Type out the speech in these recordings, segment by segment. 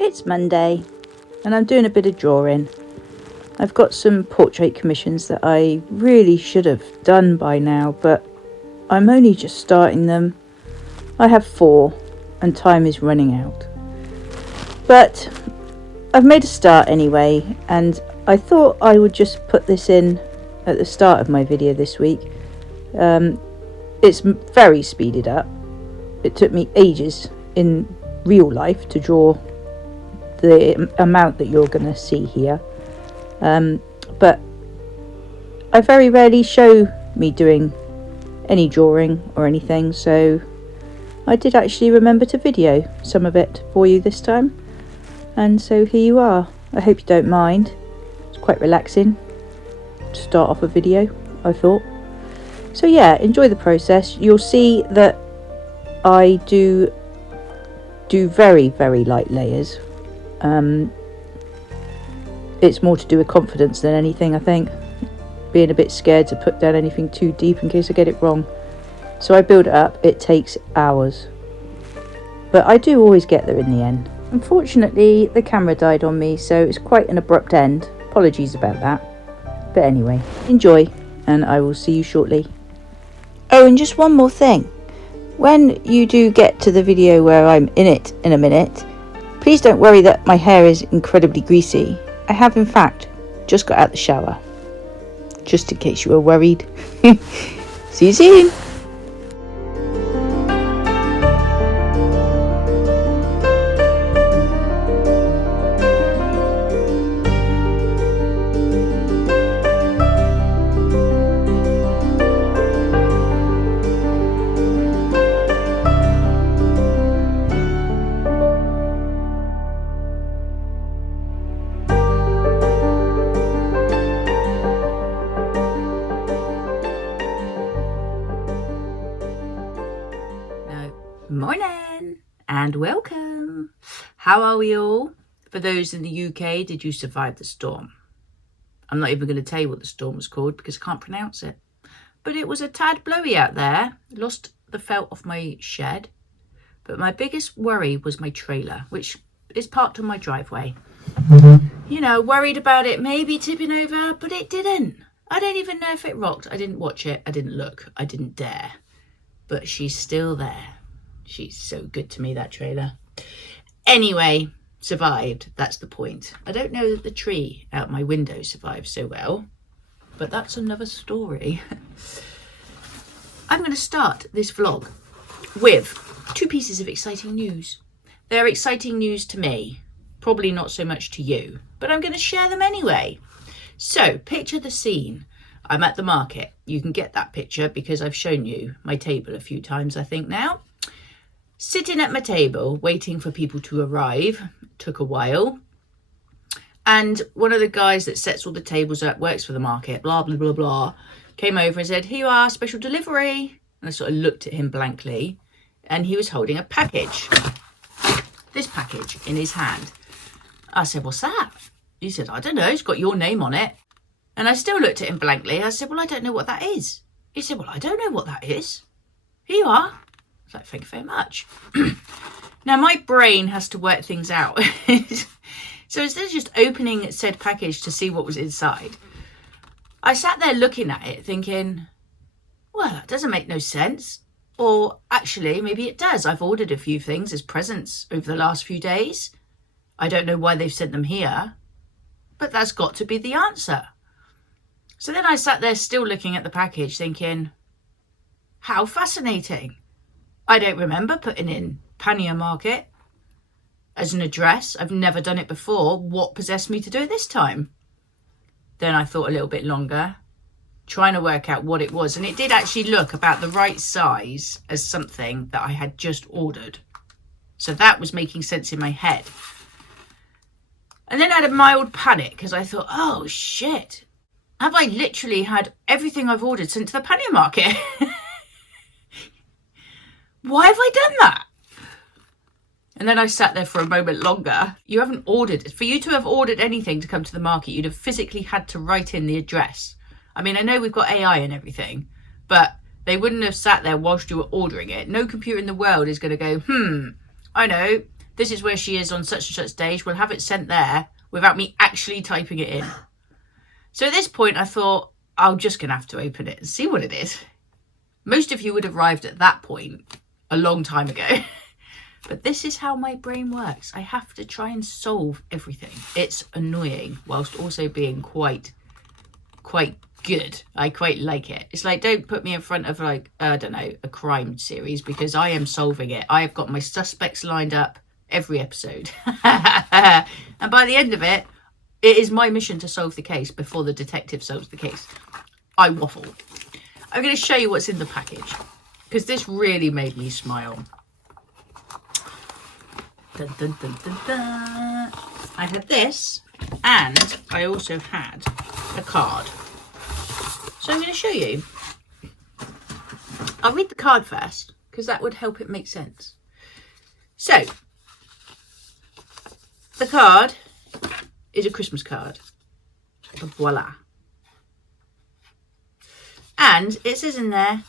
It's Monday and I'm doing a bit of drawing. I've got some portrait commissions that I really should have done by now, but I'm only just starting them. I have 4 and time is running out. But I've made a start anyway, and I thought I would just put this in at the start of my video this week. It's very speeded up. It took me ages in real life to draw the amount that you're going to see here. But I very rarely show me doing any drawing or anything, so I did actually remember to video some of it for you this time, and so here you are. I hope you don't mind. It's quite relaxing to start off a video, I thought. So yeah, enjoy the process. You'll see that I do very, very light layers. It's more to do with confidence than anything, I think. Being a bit scared to put down anything too deep in case I get it wrong. So I build it up. It takes hours. But I do always get there in the end. Unfortunately, the camera died on me, so it's quite an abrupt end. Apologies about that. But anyway, enjoy, and I will see you shortly. Oh, and just one more thing. When you do get to the video where I'm in it in a minute, please don't worry that my hair is incredibly greasy. I have, in fact, just got out the shower. Just in case you were worried. See you soon. Morning and welcome. How are we all? For those in the UK, did you survive the storm? I'm not even going to tell you what the storm was called because I can't pronounce it. But it was a tad blowy out there. Lost the felt off my shed. But my biggest worry was my trailer, which is parked on my driveway. You know, worried about it maybe tipping over, but it didn't. I don't even know if it rocked. I didn't watch it. I didn't look. I didn't dare. But she's still there. She's so good to me, that trailer. Anyway, survived. That's the point. I don't know that the tree out my window survived so well, but that's another story. I'm going to start this vlog with 2 pieces of exciting news. They're exciting news to me, probably not so much to you, but I'm going to share them anyway. So, picture the scene. I'm at the market. You can get that picture because I've shown you my table a few times, I think now. Sitting at my table, waiting for people to arrive. Took a while. And one of the guys that sets all the tables up, works for the market, blah, blah, blah, blah, came over and said, "Here you are, special delivery." And I sort of looked at him blankly, and he was holding a package. This package in his hand. I said, "What's that?" He said, "I don't know, it's got your name on it." And I still looked at him blankly. I said, "Well, I don't know what that is." He said, "Well, I don't know what that is." "Here you are." I was like, "Thank you very much." Now, my brain has to work things out. So instead of just opening said package to see what was inside, I sat there looking at it thinking, well, that doesn't make no sense. Or actually, maybe it does. I've ordered a few things as presents over the last few days. I don't know why they've sent them here, but that's got to be the answer. So then I sat there still looking at the package thinking, how fascinating. I don't remember putting in Pannier Market as an address. I've never done it before. What possessed me to do it this time? Then I thought a little bit longer, trying to work out what it was. And it did actually look about the right size as something that I had just ordered. So that was making sense in my head. And then I had a mild panic because I thought, oh shit, have I literally had everything I've ordered sent to the Pannier Market? Why have I done that? And then I sat there for a moment longer. You haven't ordered. For you to have ordered anything to come to the market, you'd have physically had to write in the address. I mean, I know we've got AI and everything, but they wouldn't have sat there whilst you were ordering it. No computer in the world is going to go, I know, this is where she is on such and such stage. We'll have it sent there without me actually typing it in. So at this point, I thought, I'm just going to have to open it and see what it is. Most of you would have arrived at that point a long time ago. But this is how my brain works. I have to try and solve everything. It's annoying, whilst also being quite good. I quite like it. It's like, don't put me in front of like, I don't know, a crime series, because I am solving it. I have got my suspects lined up every episode. And by the end of it, it is my mission to solve the case before the detective solves the case. I waffle. I'm going to show you what's in the package, because this really made me smile. Dun, dun, dun, dun, dun. I had this, and I also had a card. So I'm going to show you. I'll read the card first, because that would help it make sense. So, the card is a Christmas card. Voila. And it says in there,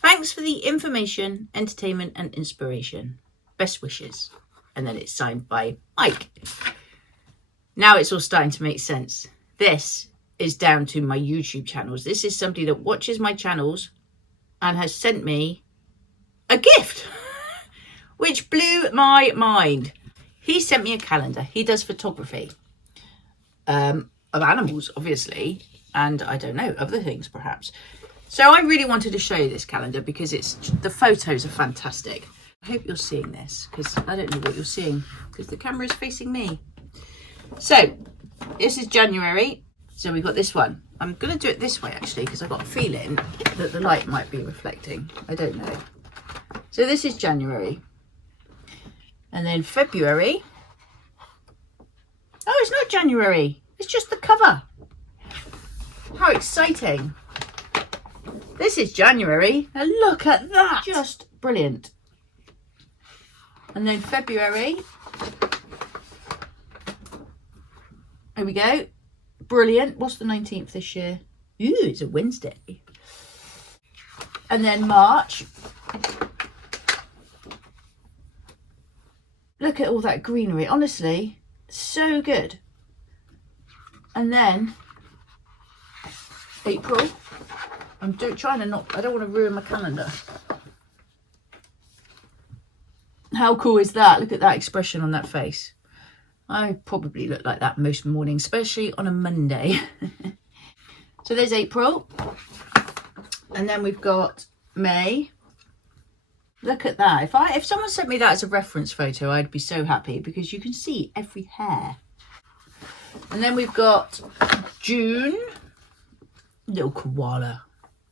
thanks for the information, entertainment and inspiration. Best wishes. And then it's signed by Mike. Now it's all starting to make sense. This is down to my YouTube channels. This is somebody that watches my channels and has sent me a gift, which blew my mind. He sent me a calendar. He does photography of animals, obviously, and I don't know, other things perhaps. So I really wanted to show you this calendar because the photos are fantastic. I hope you're seeing this, because I don't know what you're seeing because the camera is facing me. So this is January. So we've got this one. I'm going to do it this way actually, because I've got a feeling that the light might be reflecting. I don't know. So this is January. And then February. Oh, it's not January. It's just the cover. How exciting. This is January. And look at that. Just brilliant. And then February. Here we go. Brilliant. What's the 19th this year? Ooh, it's a Wednesday. And then March. Look at all that greenery. Honestly, so good. And then April. I'm trying to not, I don't want to ruin my calendar. How cool is that? Look at that expression on that face. I probably look like that most mornings, especially on a Monday. So there's April. And then we've got May. Look at that. If someone sent me that as a reference photo, I'd be so happy because you can see every hair. And then we've got June. Little koala.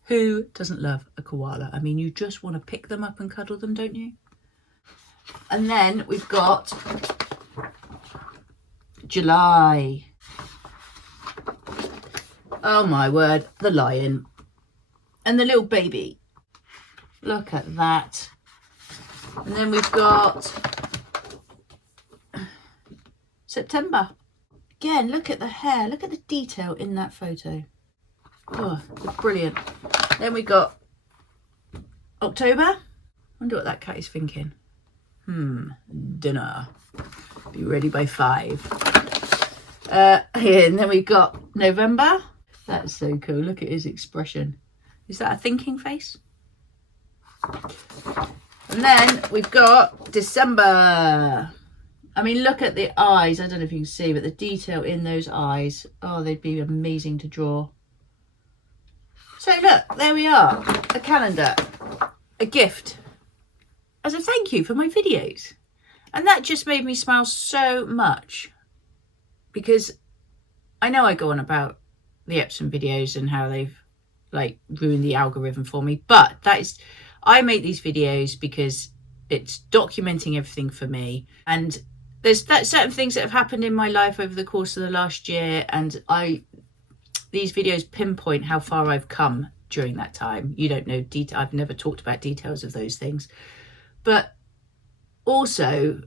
Who doesn't love a koala? I mean, you just want to pick them up and cuddle them, don't you? And then we've got July. Oh my word, the lion. And the little baby. Look at that. And then we've got September. Again, look at the hair. Look at the detail in that photo. Oh, it's brilliant. Then we got October. Wonder what that cat is thinking. Dinner. Be ready by 5. And then we've got November. That's so cool. Look at his expression. Is that a thinking face? And then we've got December. I mean, look at the eyes. I don't know if you can see, but the detail in those eyes. Oh, they'd be amazing to draw. So look, there we are. A calendar. A gift. As a thank you for my videos. And that just made me smile so much. Because I know I go on about the Epsom videos and how they've like ruined the algorithm for me. But that is, I make these videos because it's documenting everything for me. And there's certain things that have happened in my life over the course of the last year. And these videos pinpoint how far I've come during that time. You don't know detail. I've never talked about details of those things. But also,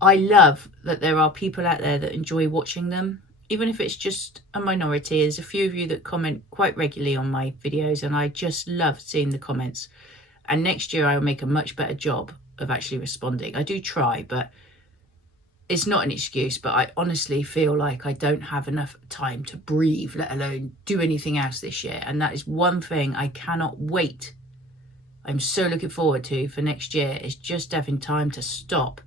I love that there are people out there that enjoy watching them, even if it's just a minority. There's a few of you that comment quite regularly on my videos, and I just love seeing the comments. And next year, I'll make a much better job of actually responding. I do try, but it's not an excuse, but I honestly feel like I don't have enough time to breathe, let alone do anything else this year. And that is one thing I cannot wait. I'm so looking forward to for next year, is just having time to stop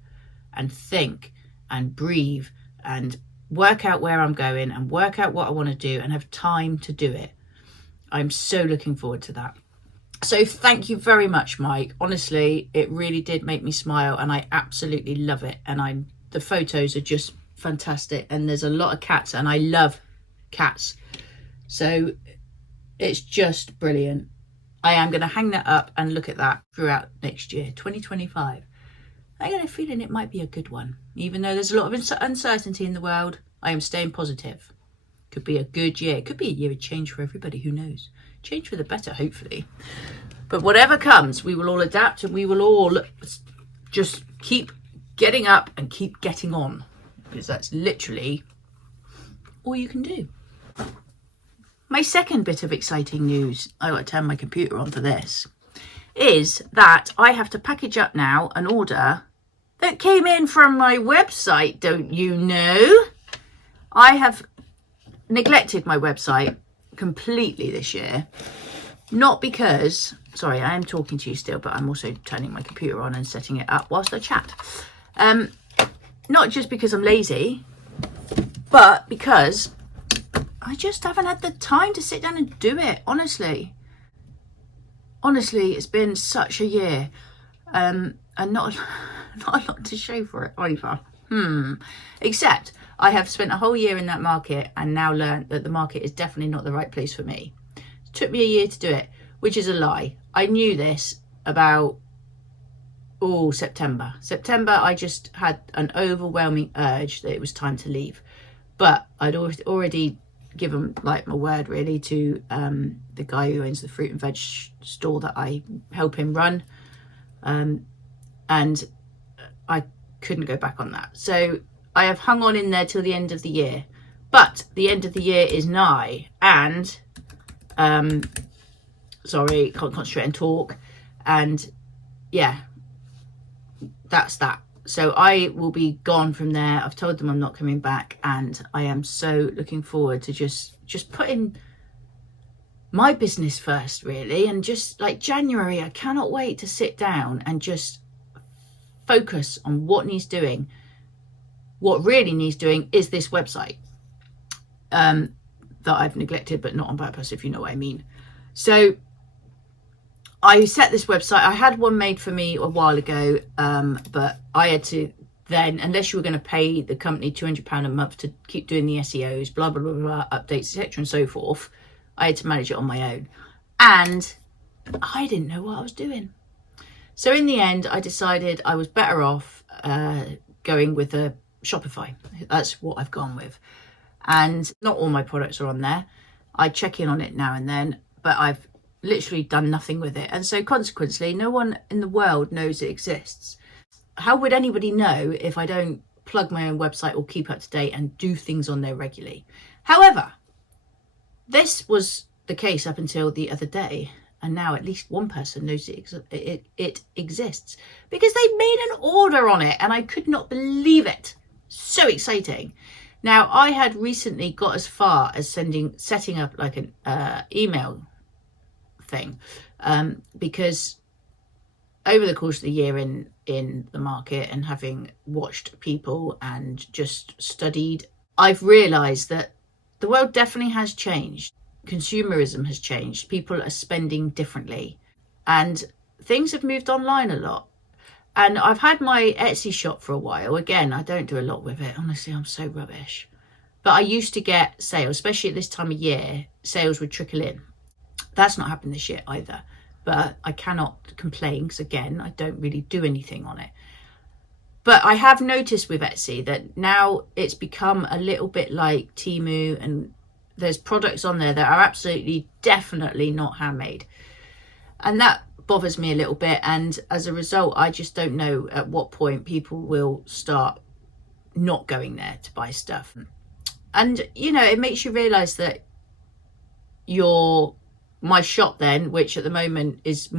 and think and breathe and work out where I'm going and work out what I want to do and have time to do it. I'm so looking forward to that. So thank you very much, Mike. Honestly, it really did make me smile and I absolutely love it. And the photos are just fantastic, and there's a lot of cats and I love cats. So it's just brilliant. I am going to hang that up and look at that throughout next year, 2025. I got a feeling it might be a good one. Even though there's a lot of uncertainty in the world, I am staying positive. Could be a good year. It could be a year of change for everybody. Who knows? Change for the better, hopefully. But whatever comes, we will all adapt and we will all just keep getting up and keep getting on. Because that's literally all you can do. My second bit of exciting news, I got to turn my computer on for this, is that I have to package up now an order that came in from my website, don't you know? I have neglected my website completely this year. Not because, sorry, I am talking to you still, but I'm also turning my computer on and setting it up whilst I chat. Not just because I'm lazy, but because I just haven't had the time to sit down and do it, honestly. Honestly, it's been such a year, and not a lot to show for it either. Except I have spent a whole year in that market and now learned that the market is definitely not the right place for me. It took me a year to do it, which is a lie. I knew this about, September. September, I just had an overwhelming urge that it was time to leave. But I'd already given like my word really to the guy who owns the fruit and veg store that I help him run, and I couldn't go back on that. So I have hung on in there till the end of the year, but the end of the year is nigh, and sorry, can't concentrate and talk, and yeah, that's that. So I will be gone from there. I've told them I'm not coming back, and I am so looking forward to just putting my business first, really. And just like January, I cannot wait to sit down and just focus on what needs doing. What really needs doing is this website that I've neglected, but not on purpose, if you know what I mean. So I set this website. I had one made for me a while ago, but I had to then, unless you were going to pay the company £200 a month to keep doing the SEOs, blah, blah, blah, blah, updates, etc. and so forth, I had to manage it on my own. And I didn't know what I was doing. So in the end, I decided I was better off going with a Shopify. That's what I've gone with. And not all my products are on there. I check in on it now and then, but I've literally done nothing with it. And so consequently, no one in the world knows it exists. How would anybody know if I don't plug my own website or keep up to date and do things on there regularly? However, this was the case up until the other day. And now at least one person knows it exists because they made an order on it, and I could not believe it. So exciting. Now, I had recently got as far as setting up like an email thing, because over the course of the year in the market and having watched people and just studied, I've realized that the world definitely has changed. Consumerism has changed. People are spending differently, and things have moved online a lot. And I've had my Etsy shop for a while. Again, I don't do a lot with it. Honestly, I'm so rubbish. But I used to get sales, especially at this time of year, sales would trickle in. That's not happened this year either. But I cannot complain because, again, I don't really do anything on it. But I have noticed with Etsy that now it's become a little bit like Temu, and there's products on there that are absolutely, definitely not handmade. And that bothers me a little bit. And as a result, I just don't know at what point people will start not going there to buy stuff. And, you know, it makes you realise that my shop then, which at the moment is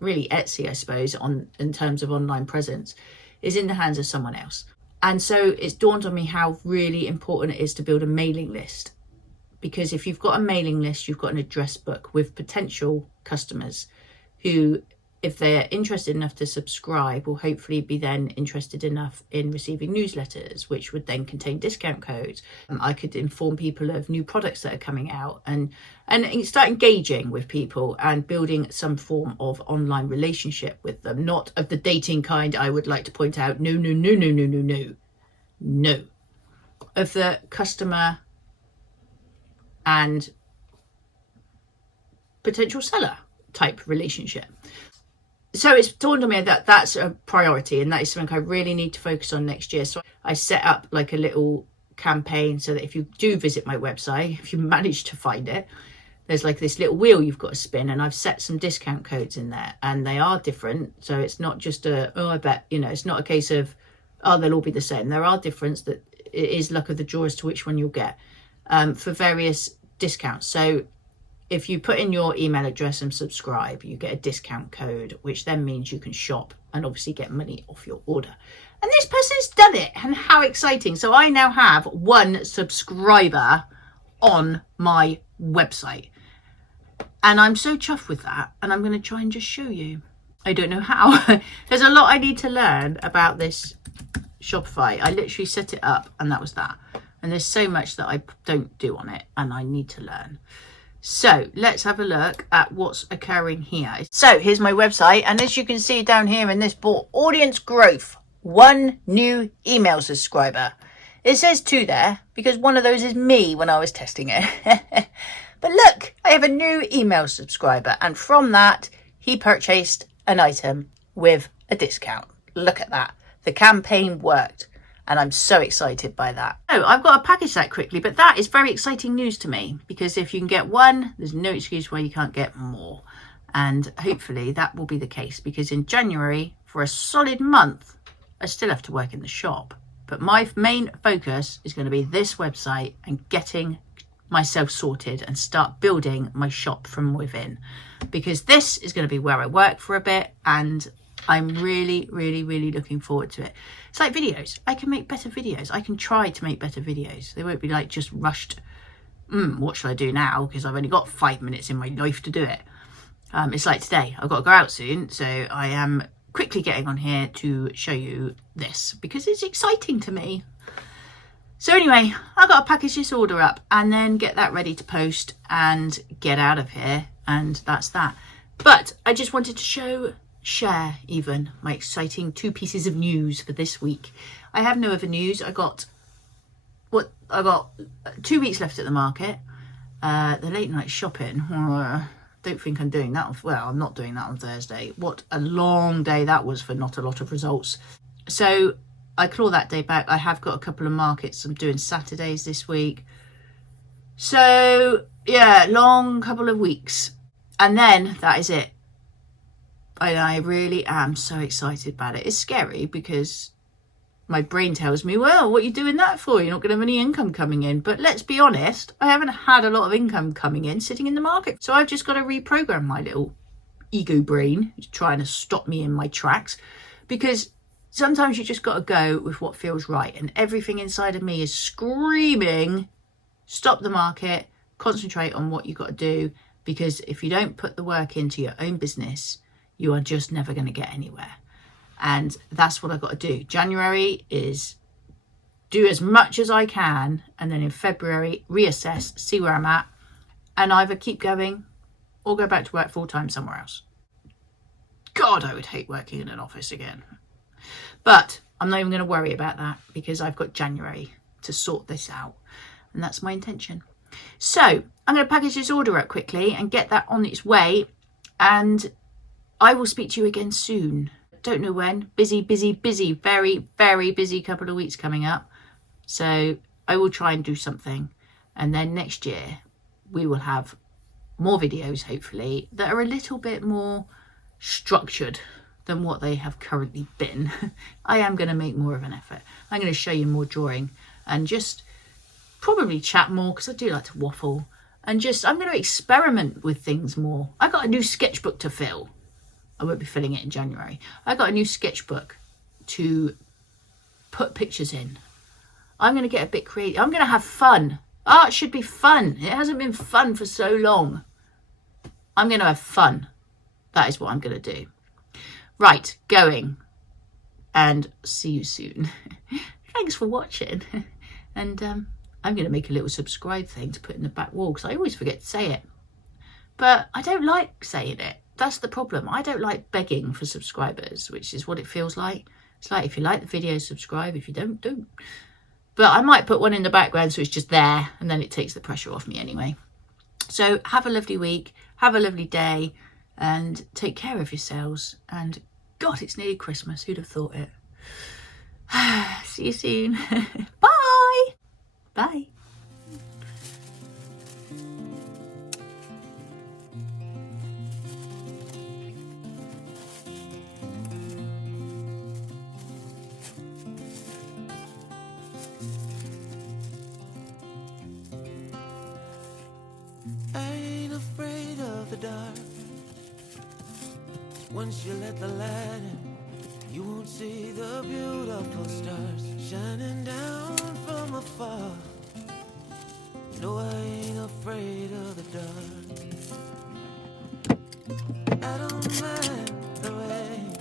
really Etsy, I suppose, in terms of online presence, is in the hands of someone else. And so it's dawned on me how really important it is to build a mailing list. Because if you've got a mailing list, you've got an address book with potential customers who, if they're interested enough to subscribe, will hopefully be then interested enough in receiving newsletters, which would then contain discount codes. I could inform people of new products that are coming out and start engaging with people and building some form of online relationship with them. Not of the dating kind, I would like to point out. No. Of the customer and potential seller type relationship. So it's dawned on me that that's a priority, and that is something I really need to focus on next year. So I set up like a little campaign so that if you do visit my website, if you manage to find it, there's like this little wheel you've got to spin, and I've set some discount codes in there, and they are different. So it's not just I bet, it's not a case of, they'll all be the same. There are different, that it is luck of the draw as to which one you'll get for various discounts. So if you put in your email address and subscribe, you get a discount code, which then means you can shop and obviously get money off your order. And this person's done it, and how exciting. So I now have 1 subscriber on my website, and I'm so chuffed with that, and I'm going to try and just show you. I don't know how. There's a lot I need to learn about this Shopify. I literally set it up and that was that. And there's so much that I don't do on it and I need to learn. So let's have a look at what's occurring here. So here's my website, and as you can see down here in this board, audience growth, 1 new email subscriber. It says 2 there because one of those is me when I was testing it. But look, I have a new email subscriber, and from that he purchased an item with a discount. Look at that. The campaign worked. And I'm so excited by that. Oh, I've got to package that quickly, but that is very exciting news to me, because if you can get 1, there's no excuse why you can't get more. And hopefully that will be the case, because in January, for a solid month, I still have to work in the shop. But my main focus is going to be this website and getting myself sorted and start building my shop from within, because this is going to be where I work for a bit, and I'm really, really, really looking forward to it. It's like videos. I can make better videos. I can try to make better videos. They won't be like just rushed, what should I do now? Because I've only got 5 minutes in my life to do it. It's like today. I've got to go out soon. So I am quickly getting on here to show you this because it's exciting to me. So anyway, I've got to package this order up and then get that ready to post and get out of here. And that's that. But I just wanted to share even my exciting 2 pieces of news for this week. I have no other news. I got 2 weeks left at the market. The late night shopping, don't think I'm doing that. Well, I'm not doing that on Thursday. What a long day that was for not a lot of results. So I claw that day back. I have got a couple of markets I'm doing Saturdays this week. So yeah, long couple of weeks. And then that is it. I really am so excited about it. It's scary because my brain tells me, well, what are you doing that for? You're not going to have any income coming in. But let's be honest, I haven't had a lot of income coming in sitting in the market. So I've just got to reprogram my little ego brain trying to stop me in my tracks, because sometimes you just got to go with what feels right. And everything inside of me is screaming, stop the market, concentrate on what you got to do. Because if you don't put the work into your own business, you are just never going to get anywhere. And that's what I've got to do. January is do as much as I can, and then in February reassess, see where I'm at, and either keep going or go back to work full-time somewhere else. God, I would hate working in an office again. But I'm not even going to worry about that, because I've got January to sort this out, and that's my intention. So I'm going to package this order up quickly and get that on its way, and I will speak to you again soon. Don't know when. Busy, very, very busy couple of weeks coming up. So I will try and do something. And then next year we will have more videos, hopefully, that are a little bit more structured than what they have currently been. I am going to make more of an effort. I'm going to show you more drawing and just probably chat more, because I do like to waffle. And I'm going to experiment with things more. I got a new sketchbook to fill. I won't be filling it in January. I got a new sketchbook to put pictures in. I'm going to get a bit creative. I'm going to have fun. Art should be fun. It hasn't been fun for so long. I'm going to have fun. That is what I'm going to do. Right, going. And see you soon. Thanks for watching. And I'm going to make a little subscribe thing to put in the back wall because I always forget to say it. But I don't like saying it. That's the problem. I don't like begging for subscribers, which is what it feels like. It's like, if you like the video, subscribe. If you don't, don't. But I might put one in the background so it's just there, and then it takes the pressure off me anyway. So have a lovely week. Have a lovely day. And take care of yourselves. And God, it's nearly Christmas. Who'd have thought it? See you soon. Bye. Bye. I ain't afraid of the dark. Once you let the light in, you won't see the beautiful stars shining down from afar. No, I ain't afraid of the dark. I don't mind the rain,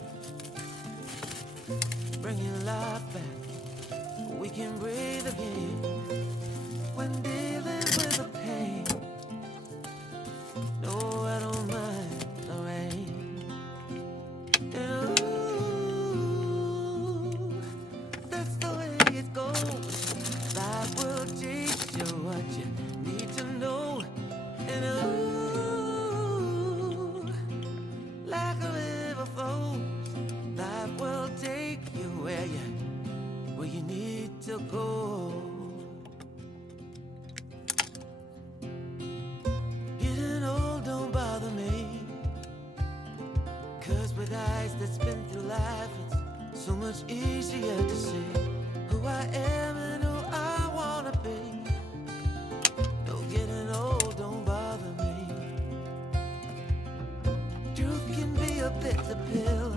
bringing life back. We can breathe again when dealing with the pain. No, I don't mind the rain. And ooh, that's the way it goes. Life will teach you what you need to know. And ooh, like a river flows, life will take you where you need to go. Getting old don't bother me, 'cause with eyes that's been through life, it's so much easier to see who I am and who I wanna be. No, getting old don't bother me. Truth can be a bitter pill,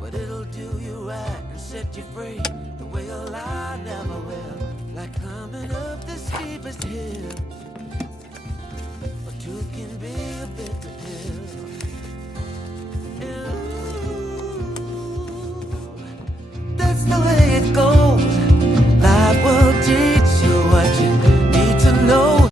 but it'll do you right and set you free the way a lie never will. Like climbing up the steepest hill, but truth can